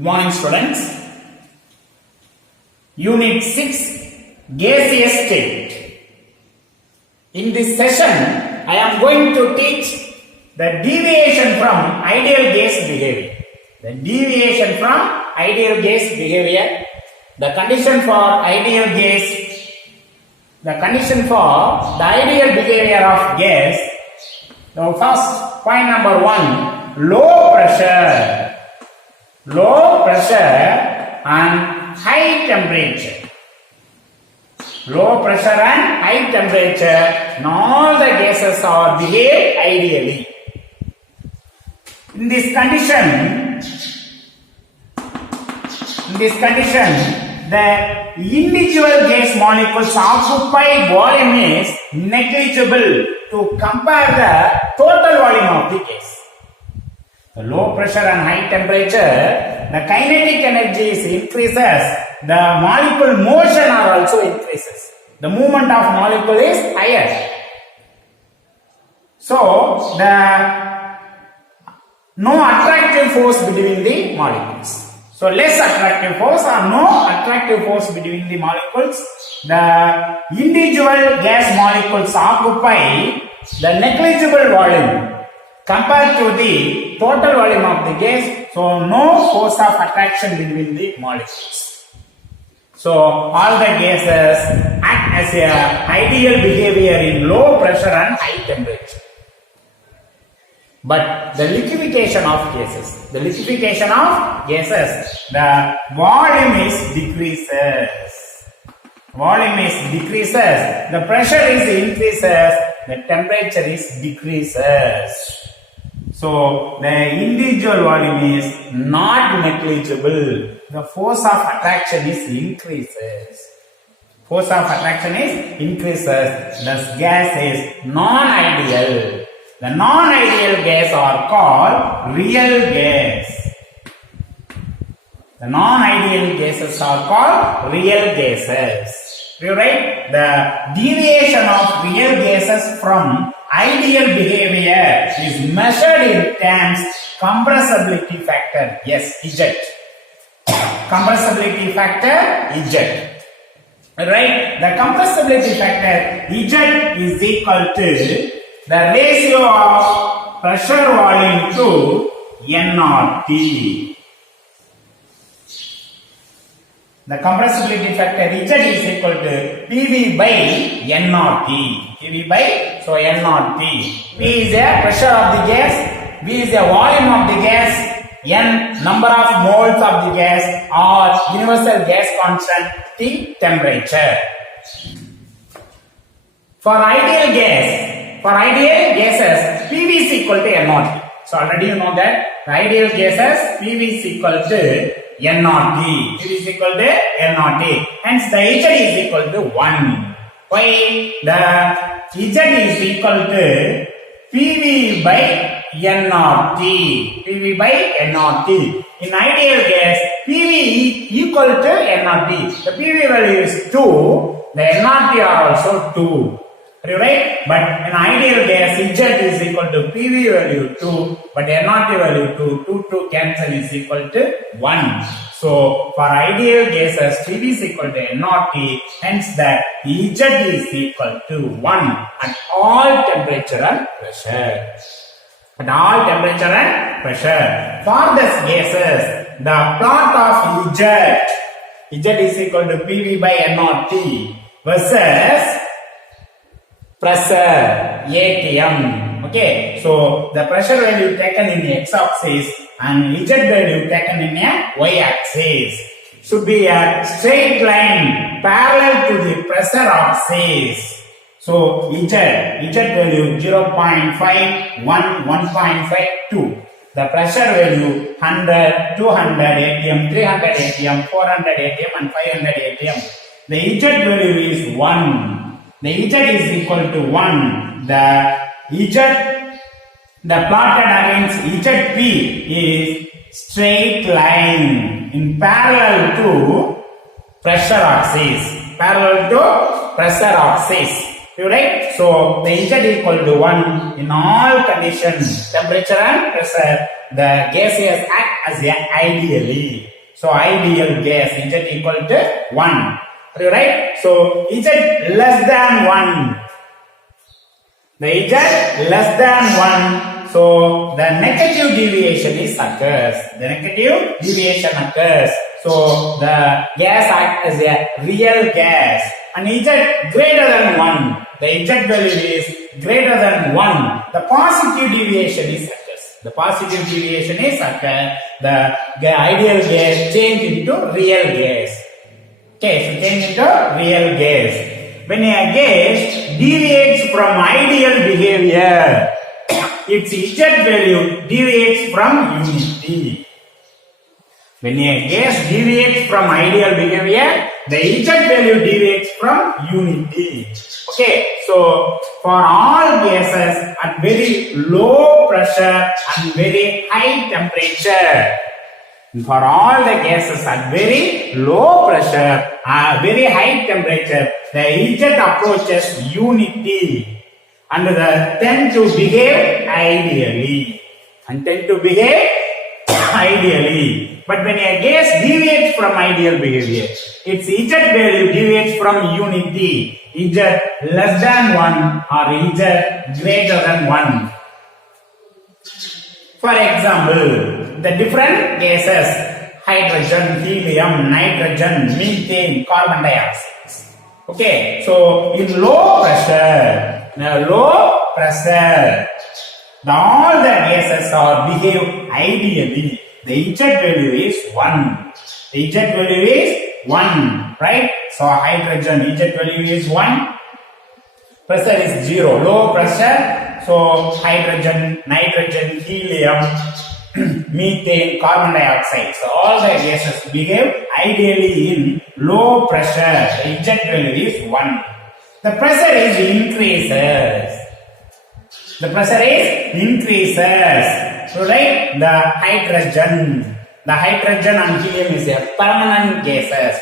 Good morning, students. Unit 6, Gaseous State. In this session, I am going to teach the deviation from ideal gas behavior. The deviation from ideal gas behavior. The condition for ideal gas. The condition for the ideal behavior of gas. Now, first point number 1, low pressure. Low pressure and high temperature. Low pressure and high temperature, and all the gases are behave ideally. In this condition, the individual gas molecules occupy volume is negligible to compare the total volume of the gas. The low pressure and high temperature, the kinetic energy increases, the molecule motion are also increases. The movement of molecule is higher. So, no attractive force between the molecules. So, less attractive force or no attractive force between the molecules. The individual gas molecules occupy the negligible volume compared to the total volume of the gas, so no force of attraction between the molecules. So all the gases act as a ideal behavior in low pressure and high temperature. But the liquefaction of gases, the volume is decreases. The pressure is increases, the temperature is decreases. So, the individual volume is not negligible. The force of attraction is increases. Thus, gas is non-ideal. The non-ideal gas are called real gas. The non-ideal gases are called real gases. You write the deviation of real gases from ideal behavior is measured in terms compressibility factor. Yes, Z. Compressibility factor Z. Right? The compressibility factor Z is equal to the ratio of pressure volume to N0T. The compressibility factor Z is equal to PV by N0T. So N0T. P is the pressure of the gas, V is the volume of the gas, N number of moles of the gas, or universal gas constant, T temperature. For ideal gases, PV is equal to N0T. So already you know that the ideal gases, PV is equal to N0T. PV is equal to N0T. Hence the Z is equal to 1. Why? The Z is equal to PV by N0T. PV by N0T. In ideal gas, PV equal to N0T. The PV value is 2. The N0T are also 2. Right? But in ideal gas, Z is equal to PV value 2, but N0T value 2 cancel is equal to 1. So, for ideal gases, PV is equal to N0T, hence that Z is equal to 1 at all temperature and pressure. For these gases, the plot of Z is equal to PV by N0T versus pressure ATM. Okay, so the pressure value taken in the x-axis and Z value taken in a y-axis should be a straight line parallel to the pressure axis. So Z value 0.51, 1.52. The pressure value 100, 200 atm, 300 atm, 400 atm and 500 atm. The Z value is 1. The Z is equal to 1. The plotted against ZP is straight line in parallel to pressure axis. Right? So the Z equal to 1 in all conditions, temperature and pressure, the gaseous act as a ideally. So ideal gas Z equal to 1. Right? So Z less than 1. The Z less than 1. So the negative deviation is occurs. The negative deviation occurs. So the gas acts as a real gas. And Z greater than 1. The Z value is greater than 1. The positive deviation is occurs. The positive deviation is occurs. The ideal gas change into real gas. Okay, so change into real gas. When a gas deviates from ideal behavior, its Z value deviates from unity. When a gas deviates from ideal behavior, the Z value deviates from unity. Okay, so for all gases at very low pressure and very high temperature, for all the gases at very low pressure and very high temperature, the Z approaches unity and they tend to behave ideally. Ideally. But when a gas deviates from ideal behavior, its Z value deviates from unity, Z less than 1 or Z greater than 1. For example, the different gases, hydrogen, helium, nitrogen, methane, carbon dioxide. Okay, so in low pressure, all the gases behave ideally. The Z value is 1. The Z value is 1, right? So hydrogen Z value is 1. Pressure is 0. Low pressure. So hydrogen, nitrogen, helium, methane, carbon dioxide. So all the gases behave ideally in low pressure. The Z value is 1. The pressure is increases. So right, the hydrogen and helium is a permanent gases.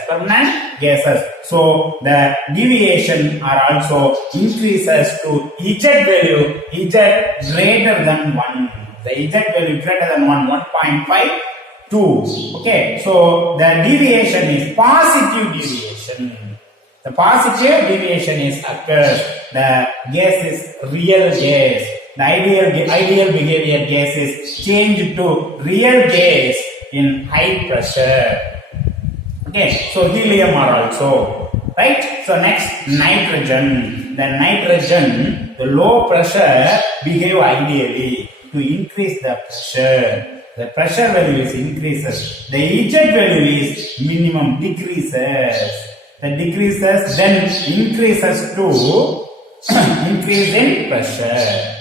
So the deviation are also increases to Z value greater than 1. The Z value greater than 1.52. Okay, so the deviation is positive deviation. The positive deviation is occurs. The gas is real gas. The ideal behavior gas is changed to real gas in high pressure. Okay, so helium are also right. So next nitrogen. The low pressure behave ideally to increase the pressure. The pressure value is increases. The Z value is minimum decreases. The decreases then increases to increase in pressure.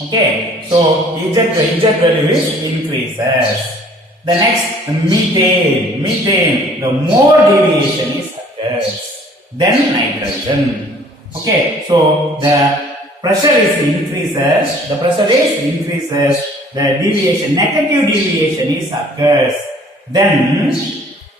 Okay, so Z value is increases. The next methane, the more deviation is occurs than nitrogen. Okay, so the pressure is increases. The deviation, negative deviation is occurs. Then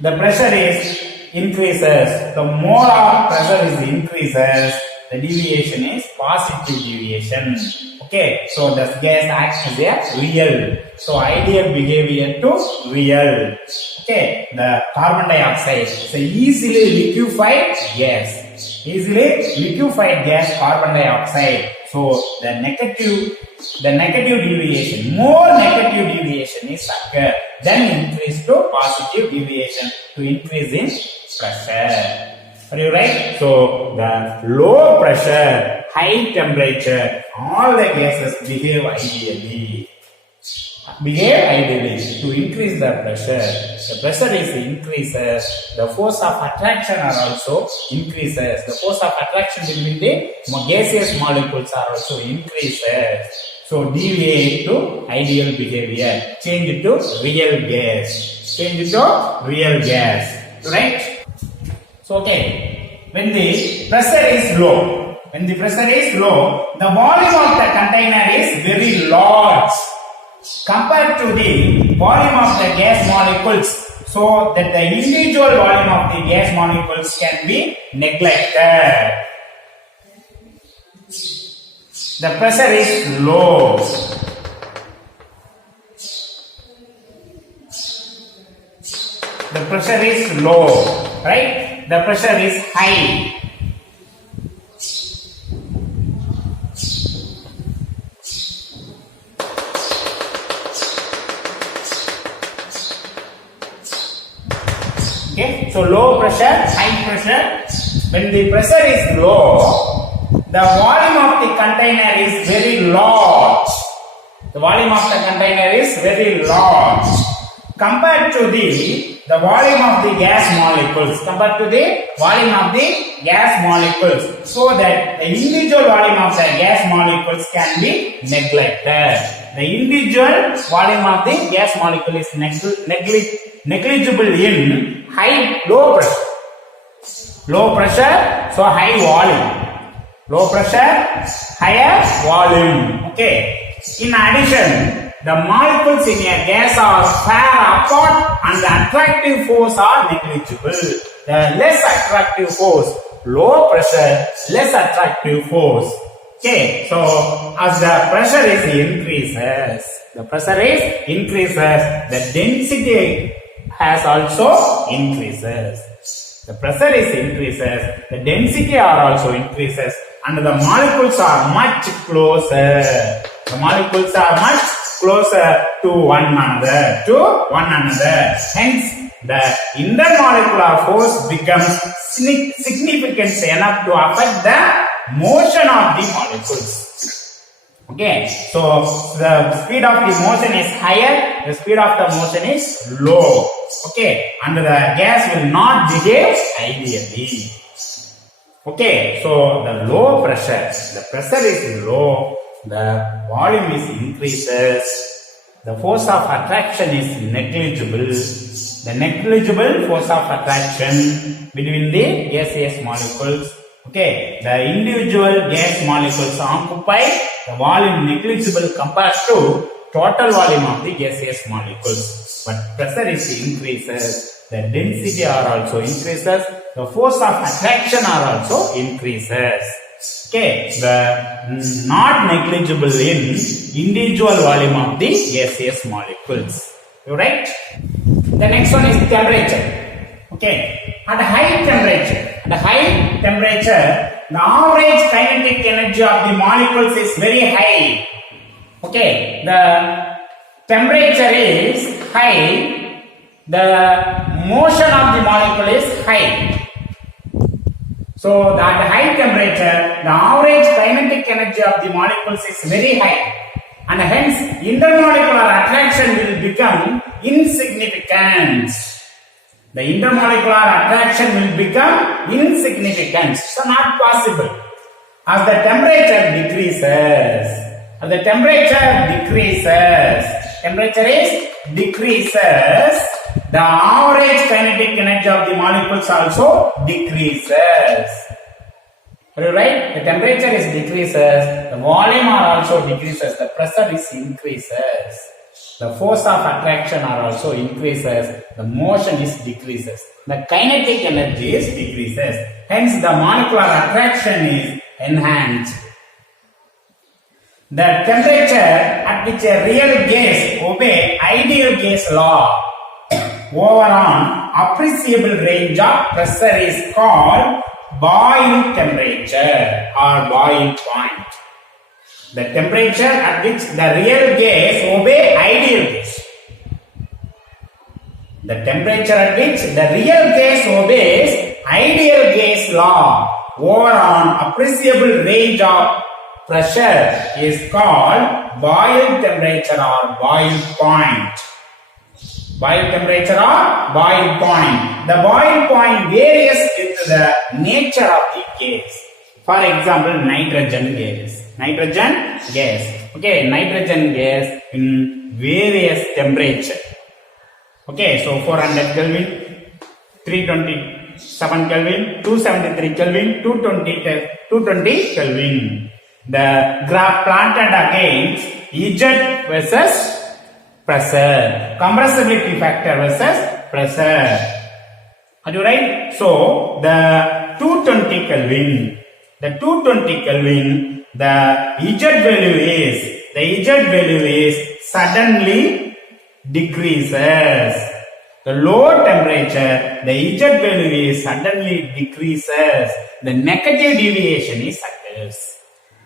the pressure is increases. The more our pressure is increases, the deviation is positive deviation. Okay, so the gas acts as a real. So ideal behavior to real. Okay, the carbon dioxide is a easily liquefied gas. Carbon dioxide. So the negative deviation, more negative deviation is occur, then increase to positive deviation to increase in pressure. Are you right? So the low pressure, high temperature, all the gases behave ideally. To increase the pressure. The pressure is increases. The force of attraction are also increases. The force of attraction between the gaseous molecules are also increases. So deviate to ideal behavior. Change to real gas. Right? So okay. When the pressure is low, the volume of the container is very large compared to the volume of the gas molecules, so that the individual volume of the gas molecules can be neglected. The pressure is low. The pressure is low, right? The pressure is high. Okay, so low pressure, high pressure. When the pressure is low, the volume of the container is very large. The volume of the container is very large compared to the volume of the gas molecules. Compared to the volume of the gas molecules, so that the individual volume of the gas molecules can be neglected. The individual volume of the gas molecule is negligible in low pressure. Low pressure, so high volume. Low pressure, higher volume. Okay. In addition, the molecules in a gas are far apart and the attractive force are negligible. The less attractive force, low pressure, less attractive force. Okay, so as the pressure increases, the density has also increases. The pressure increases, the density are also increases, and the molecules are much closer. The molecules are much closer to one another. Hence, the intermolecular force becomes significant enough to affect the motion of the molecules. Okay, so the speed of the motion is higher, the speed of the motion is low. Okay, and the gas will not behave ideally. Okay, so the low pressure, the pressure is low, the volume is increases, the force of attraction is negligible. The negligible force of attraction between the gaseous molecules. Okay, the individual gas molecules occupy the volume negligible compared to total volume of the gaseous molecules. But pressure increases, the density are also increases, the force of attraction are also increases. Okay, the not negligible in individual volume of the gaseous molecules. You right? The next one is temperature. Okay, at high temperature, the average kinetic energy of the molecules is very high. Okay, the temperature is high, the motion of the molecule is high. So at high temperature, the average kinetic energy of the molecules is very high, and hence intermolecular attraction will become insignificant. The intermolecular attraction will become insignificant, so not possible. As the temperature decreases, the average kinetic energy of the molecules also decreases. Are you right? The temperature decreases, the volume are also decreases, the pressure increases. The force of attraction are also increases, the motion decreases, the kinetic energy decreases, hence the molecular attraction is enhanced. The temperature at which a real gas obeys ideal gas law over an appreciable range of pressure is called boiling temperature or boiling point. The temperature at which the real gas obeys ideal gas. The temperature at which the real gas obeys ideal gas law over an appreciable range of pressure is called boiling temperature or boil point. Boil temperature or boil point. The boil point varies with the nature of the gas. For example, nitrogen gas. Okay, nitrogen gas in various temperature. Okay, so 400 Kelvin, 327 Kelvin, 273 Kelvin, 220 Kelvin. The graph plotted against Z versus pressure, compressibility factor versus pressure. Are you right? So the 220 Kelvin, the 220 Kelvin, the Z value is suddenly decreases. The low temperature, the Z value is suddenly decreases. The negative deviation is occurs.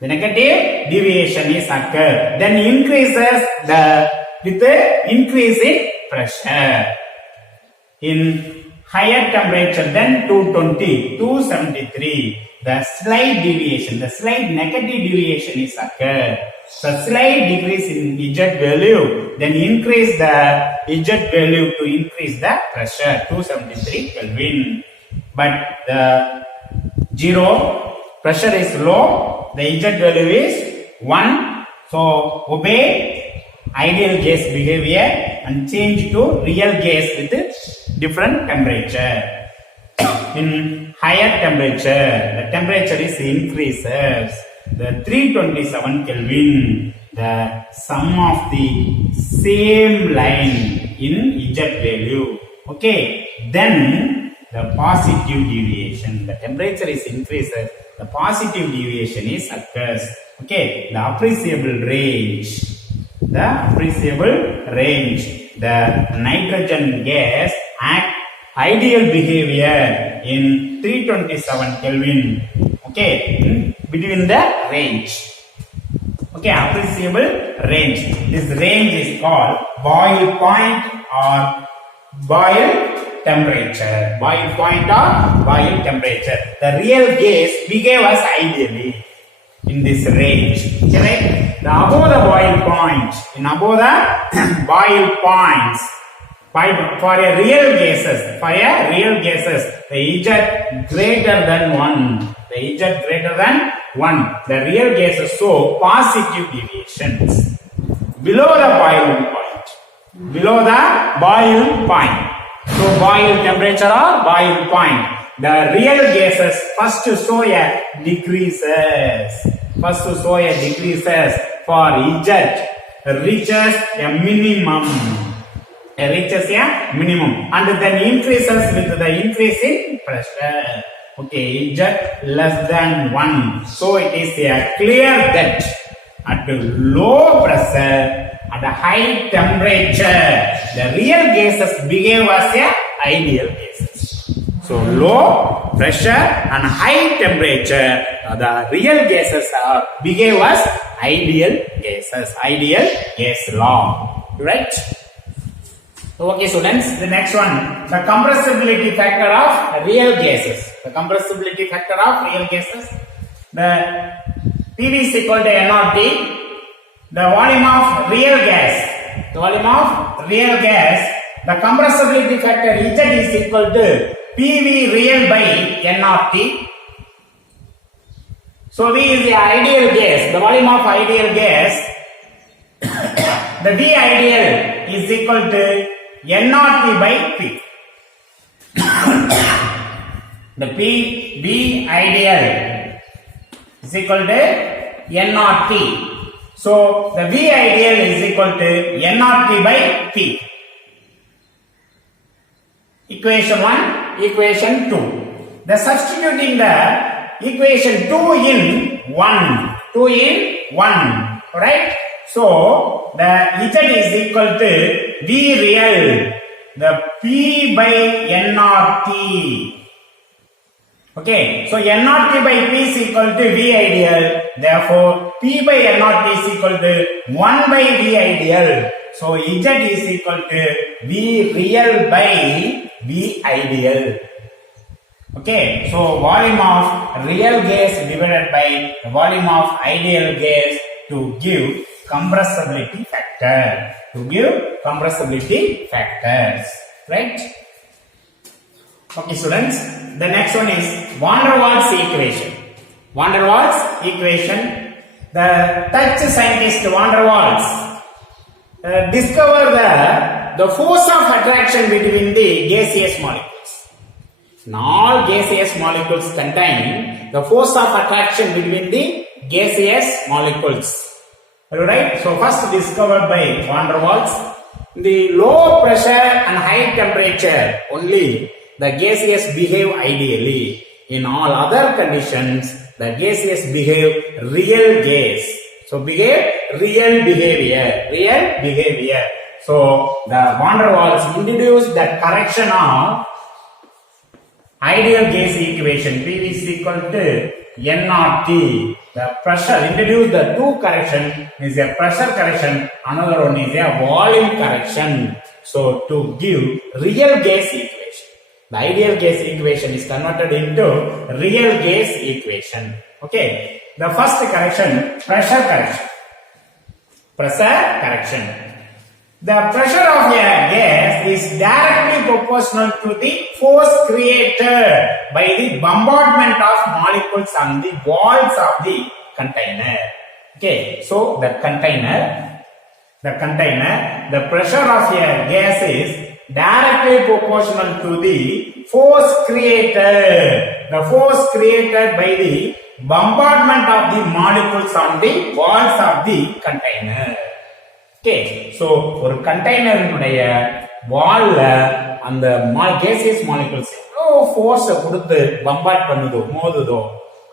The negative deviation is occur. Then increases with the increase in pressure. In higher temperature than 220, 273, the slight deviation, the slight negative deviation is occur. So slight decrease in Z value, then increase the Z value to increase the pressure, 273 Kelvin. But the zero, pressure is low, the Z value is 1. So obey ideal gas behavior and change to real gas with different temperature. In higher temperature, the temperature is increases. The 327 Kelvin, the sum of the same line in Z value. Okay, then the positive deviation, the temperature is increases, the positive deviation is occurs. Okay, the appreciable range, the nitrogen gas act ideal behavior in 327 Kelvin. Okay, between the range. Okay, appreciable range. This range is called boil point or boil temperature. Boil point or boil temperature. The real gas behave as ideally in this range. Correct? The above the boil point, in above the boil points, for a real gases, the Z greater than 1. The Z greater than 1. The real gases show positive deviations. Below the boiling point. So boil temperature or boil point. The real gases first show a decreases. For Z reaches a minimum. And then increases with the increase in pressure. Okay, Z less than 1. So it is a clear that at low pressure, at a high temperature, the real gases behave as a ideal gases. So low pressure and high temperature, the real gases behave as ideal gases. Ideal gas law. Right? Okay, students, the next one, the compressibility factor of real gases. The compressibility factor of real gases. The PV is equal to NRT. The volume of real gas. The compressibility factor Z is equal to PV real by NRT. So V is the ideal gas. The volume of ideal gas. The V ideal is equal to NRT by P. The V ideal is equal to NRT. So the V ideal is equal to NRT by P. Equation 1, equation 2. The substituting the equation 2 in 1. Right? So the Z is equal to V real, the P by NRT. Okay, so NRT by P is equal to V ideal. Therefore, P by NRT is equal to 1 by V ideal. So Z is equal to V real by V ideal. Okay, so volume of real gas divided by the volume of ideal gas to give compressibility factor. Right? Okay, students, the next one is van der Waals equation. The Dutch scientist van der Waals discovered the force of attraction between the gaseous molecules. In all gaseous molecules contain the force of attraction between the gaseous molecules. Right? So first discovered by van der Waals. The low pressure and high temperature only the gaseous behave ideally. In all other conditions, the gaseous behave real gas. So behave real behavior. So the van der Waals introduced the correction of ideal gas equation PV is equal to N0T. The pressure introduced the two correction is a pressure correction, another one is a volume correction. So to give real gas equation, the ideal gas equation is converted into real gas equation. Okay, the first correction, pressure correction. The pressure of a gas is directly proportional to the force created by the bombardment of molecules on the walls of the container. Okay, so the pressure of a gas is directly proportional to the force created. The force created by the bombardment of the molecules on the walls of the container. Okay, so ஒரு கண்டெய்னரினுடைய வால்ல அந்த gaseous molecules எவ்வளவு force கொடுத்து bombard பண்ணுதோ மோதுதோ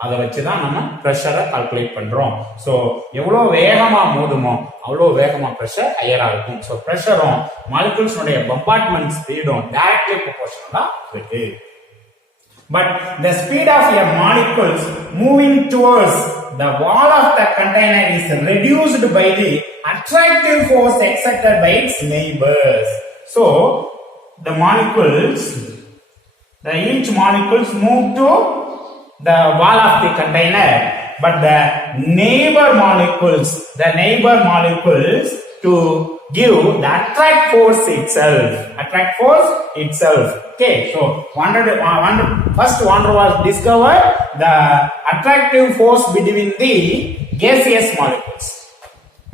அதை வச்சுதான் நம்ம பிரஷரை கால்குலேட் பண்றோம். சோ எவ்வளவு வேகமா மோதுமோ அவ்வளவு வேகமா பிரஷர் ஹையரா இருக்கும். சோ பிரஷரும் மாலிகூல்ஸ் உடைய பம்பார்ட்மெண்ட் ஸ்பீடும் டைரக்ட்லி ப்ரொபோர்ஷனலா இருக்கு. But the speed of a molecules moving towards the wall of the container is reduced by the attractive force exerted by its neighbors. So the molecules, each molecules move to the wall of the container, but the neighbor molecules to give the attract force itself. Okay, so first van der Waals discovered the attractive force between the gaseous molecules.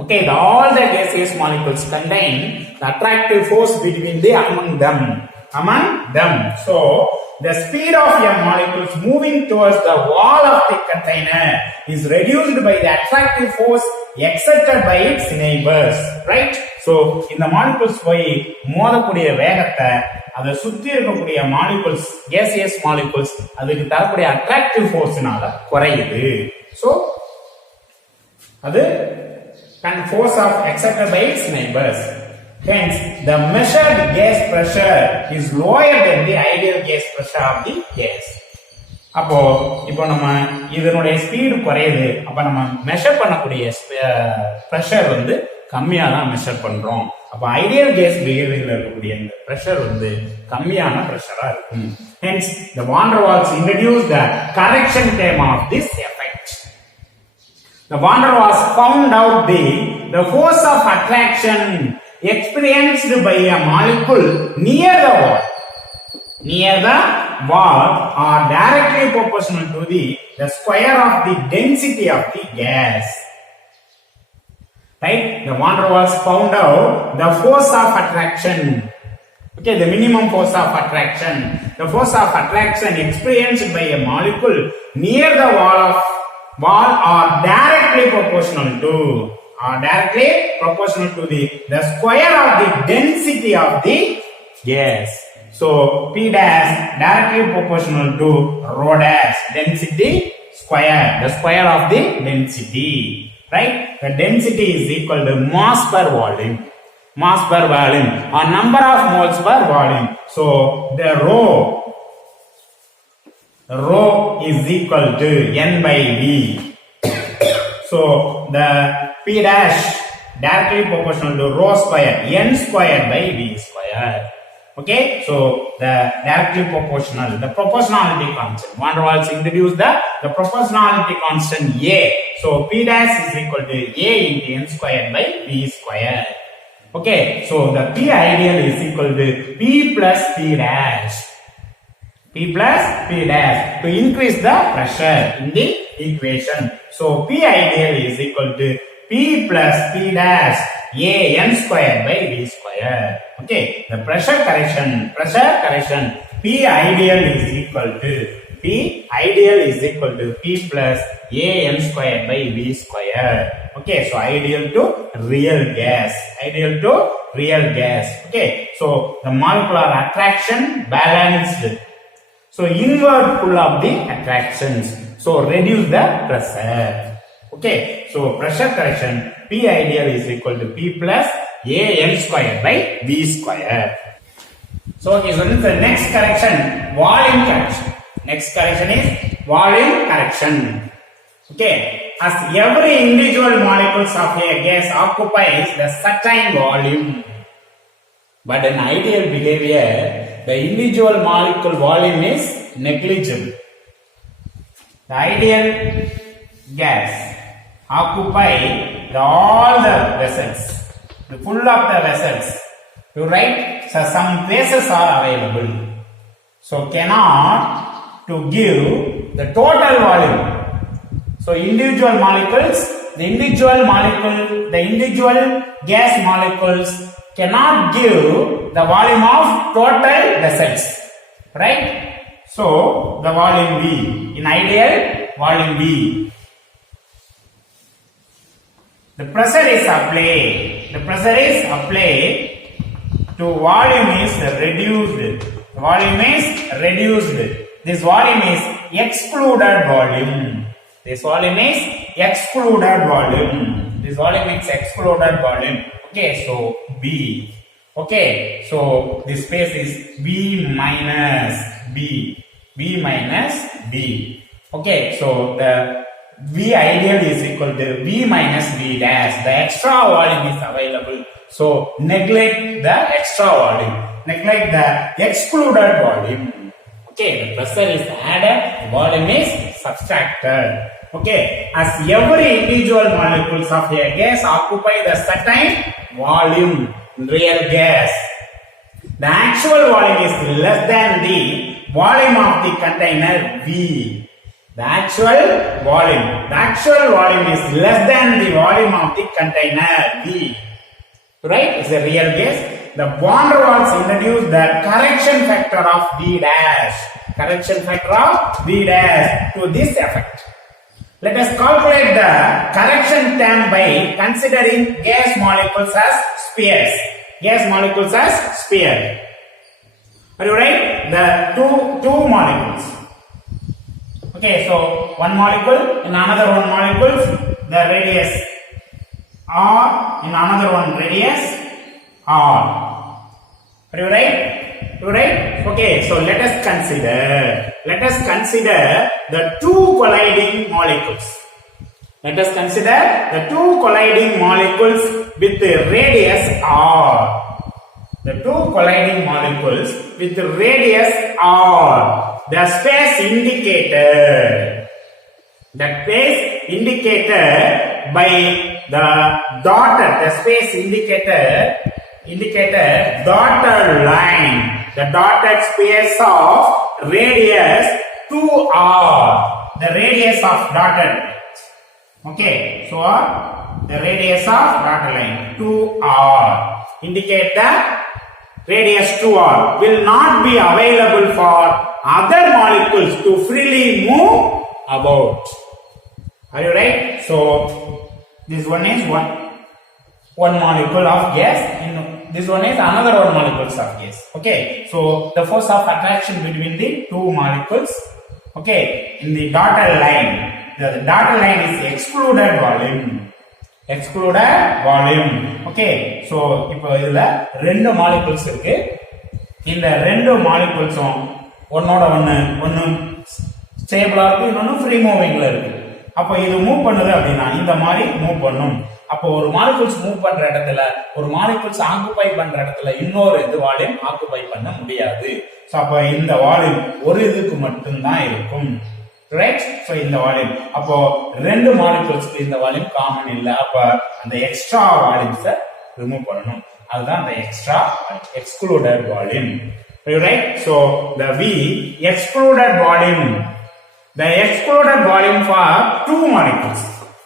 Okay, all the gaseous molecules contain the attractive force between among them. So the speed of a molecules moving towards the wall of the container is reduced by the attractive force exerted by its neighbors, right? So இந்த molecules போய் மோதக்கூடிய வேகத்தை அதை சுத்தி இருக்கக்கூடிய molecules, gaseous molecules அதுக்கு தரக்கூடிய attractive forceனால குறையுது. So அது force of exerted by its neighbors. Hence, the measured gas pressure is lower than the ideal gas pressure of the gas. இப்போ நம்ம இதனுடைய ஸ்பீடு குறையுது. அப்ப நம்ம மெஷர் பண்ணக்கூடிய பிரஷர் வந்து கம்மியா தான் மெஷர் பண்றோம். அப்ப ஐடியல் கேஸ் பிஹேவியர்ல இருக்கக்கூடிய இந்த பிரஷர் வந்து கம்மியான பிரஷரா இருக்கும். Hence, the van der Waals introduced the correction term of this effect. The van der Waals found out the force of attraction experienced by a molecule near the wall are directly proportional to the square of the density of the gas. Right? The van der Waals found out the force of attraction. Okay, the minimum force of attraction. The force of attraction experienced by a molecule near the wall are directly proportional to the square of the density of the gas. So P dash directly proportional to rho dash density square, the square of the density, right? The density is equal to mass per volume or number of moles per volume. So the rho is equal to N by V. So the P dash directly proportional to rho square, N squared by V square. Okay, so the directly proportional, the proportionality constant. Van der Waals introduced the proportionality constant A. So P dash is equal to A into N squared by V square. Okay, so the P ideal is equal to P plus P dash. P plus P dash to increase the pressure in the equation. So P ideal is equal to P plus P dash A N squared by V square. Okay, the pressure correction, P ideal is equal to P plus A N squared by V square. Okay, so ideal to real gas. Okay, so the molecular attraction balanced. So inward pull of the attractions. So reduce the pressure. Okay, so pressure correction P ideal is equal to P plus AL square by V square. So okay, so the next correction, volume correction. Next correction is volume correction. Okay, as every individual molecules of a gas occupies the certain volume, but in ideal behavior, the individual molecule volume is negligible. The ideal gas occupy all the vessels, the full of the vessels. You write, so some places are available. So cannot to give the total volume. So individual molecules, the individual gas molecules cannot give the volume of total vessels, right? So the volume V, in ideal volume V, the pressure is applied. The pressure is applied to volume is reduced. The volume is reduced. This volume is excluded volume. This volume is excluded volume. This volume is excluded volume. Okay, so B. Okay, so this space is B minus B. B minus B. Okay, so the V ideal is equal to V minus V dash. The extra volume is available. So neglect the extra volume. Neglect the excluded volume. Okay, the pressure is added, volume is subtracted. Okay, as every individual molecules of a gas occupy the certain volume, real gas, the actual volume is less than the volume of the container V. The actual volume is less than the volume of the container V. Right? It's a real gas. The van der Waals introduced the correction factor of V dash. Correction factor of V dash to this effect. Let us calculate the correction term by considering gas molecules as spheres. Gas molecules as sphere. Are you right? The two molecules. Okay, so one molecule in another one molecules, the radius R, in another one radius R. Are you right? You right? Okay, so let us consider the two colliding molecules. Let us consider the two colliding molecules with the radius R. The two colliding molecules with the radius R. The space indicated. The space indicated by the dotted. The space indicated dotted line. The dotted space of radius 2R. The radius of dotted line. Okay, so the radius of dotted line 2R indicate the radius 2R will not be available for other molecules to freely move about. Are you right? So this one is one molecule of gas, and this one is another one molecules of gas. Okay, so the force of attraction between the two molecules. Okay, in the dotted line. The dotted line is excluded volume. Excluded volume. Okay, so இப்போ இதுல ரெண்டு molecules இருக்கு. இந்த ரெண்டு moleculesம் ஒன்னோட ஒன்னு ஸ்டேபிளா இருக்கு, இன்னொன்னு ஃப்ரீ மூவிங்ல இருக்கு. அப்போ இது மூவ் பண்ணுது அப்படினா இந்த மாதிரி மூவ் பண்ணும். அப்போ ஒரு molecules மூவ் பண்ற இடத்துல, ஒரு molecules ஆக்குபை பண்ற இடத்துல இன்னொரு இது வால்யூம் ஆக்குபை பண்ண முடியாது. சோ அப்ப இந்த வால்யூம் ஒரு இதுக்கு மட்டும் தான் இருக்கும். Right? So in the volume, அப்போ ரெண்டு molecules இந்த volume common இல்ல. அப்ப அந்த extra volumes remove பண்ணனும். அதுதான் அந்த extra excluded volume. Right? So the V excluded volume. The excluded volume for two molecules.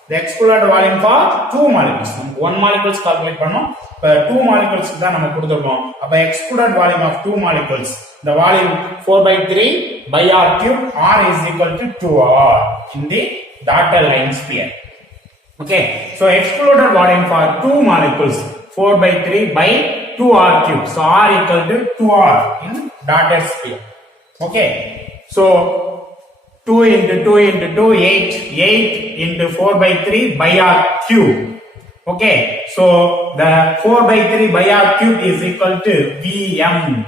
The excluded volume for two molecules. One molecules calculate பண்ணோம். இப்ப two molecules தான் நம்ம கொடுத்திருக்கோம். அப்ப excluded volume of two molecules. The volume 4/3 by R cube. R is equal to 2R in the dotted line sphere. Okay. So excluded volume for two molecules 4/3 by 2R cube. So R equal to 2R in dotted sphere. Okay. So 2 into 2 into 2, 8. 8 into 4 by 3 by r cube. Okay, so the 4 by 3 by r cube is equal to Vm.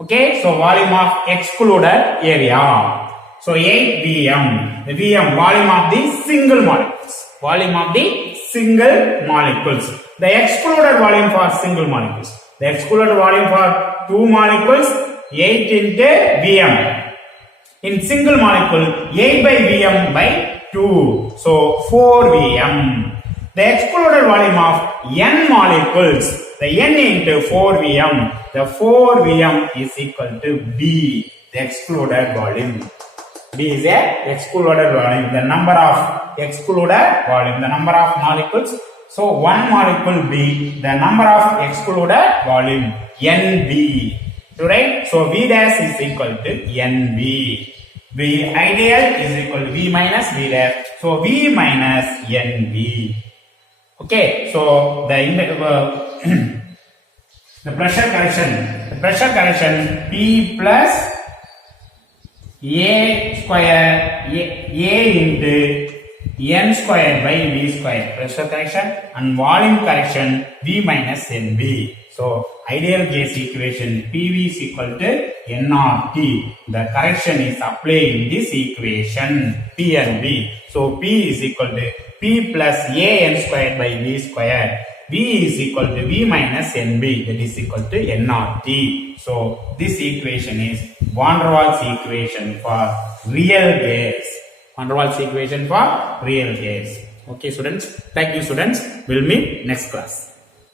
Okay, so volume of excluded area. So 8 Vm. The Vm, volume of the single molecules. Volume of the single molecules. The excluded volume for single molecules. The excluded volume for two molecules, 8 into Vm. In single molecule, 8 by Vm by 2. So 4 Vm. The excluded volume of n molecules, the n into 4 Vm, the 4 Vm is equal to B, the excluded volume. B is a excluded volume, the number of excluded volume, the number of molecules. So one molecule B, the number of excluded volume, NB. Right? So V dash is equal to NB. V ideal is equal to V minus V dash. So V minus NB. Okay, so the pressure correction P plus A square A into N square by V square, pressure correction, and volume correction V minus NB. So ideal gas equation PV is equal to nRT. The correction is applied in this equation P and V. So P is equal to P plus A N square by V square. V is equal to V minus NB, that is equal to nRT. So this equation is Van der Waals equation for real gas. Van der Waals equation for real gas. Okay students, thank you students. We'll meet next class.